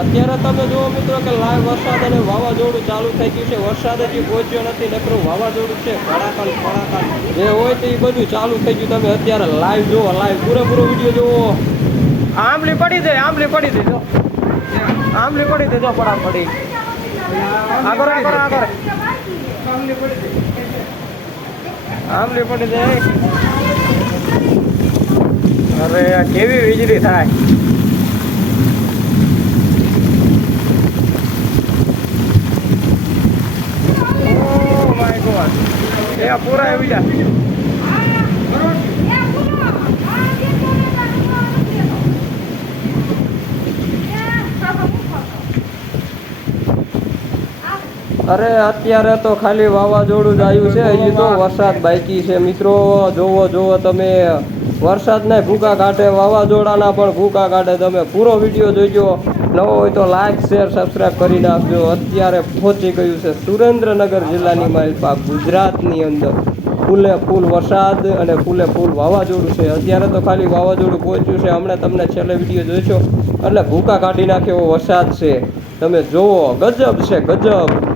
અત્યારે તમે જુઓ મિત્રો કે લાઈવ વરસાદ અને વાવાઝોડું ચાલુ થઈ ગયું છે. વરસાદ હજી પહોંચ્યો નથી, નકરું વાવાઝોડું છે. ફળાકા જે હોય તો એ બધું ચાલુ થઈ ગયું. તમે અત્યારે લાઈવ જુઓ, લાઈવ પૂરેપૂરો વિડીયો જુઓ. આંબલી પડી જાય, આંબલી પડી દે જો, આંબલી પડી દે જો, પડી આગળ આંબલી પડી જાય. અરે કેવી વીજળી થાય. પૂરા આવી જાય. અરે અત્યારે તો ખાલી વાવાઝોડું જ આવ્યું છે, હજી તો વરસાદ બાકી છે મિત્રો. જોવો તમે, વરસાદના ભૂકા કાઢે, વાવાઝોડાના પણ ભૂકા કાઢે. તમે પૂરો વિડીયો જોઈજો. નવો હોય તો લાઈક શેર સબસ્ક્રાઈબ કરી નાખજો. અત્યારે પહોંચી ગયું છે સુરેન્દ્રનગર જિલ્લાની માલપા, ગુજરાતની અંદર. ફૂલે ફૂલ વરસાદ અને ફૂલે ફૂલ વાવાઝોડું છે. અત્યારે તો ખાલી વાવાઝોડું પહોંચ્યું છે. હમણાં તમને છેલ્લે વિડીયો જોઈશો એટલે ભૂકા કાઢી નાખે એવો વરસાદ છે. તમે જોવો, ગજબ છે, ગજબ.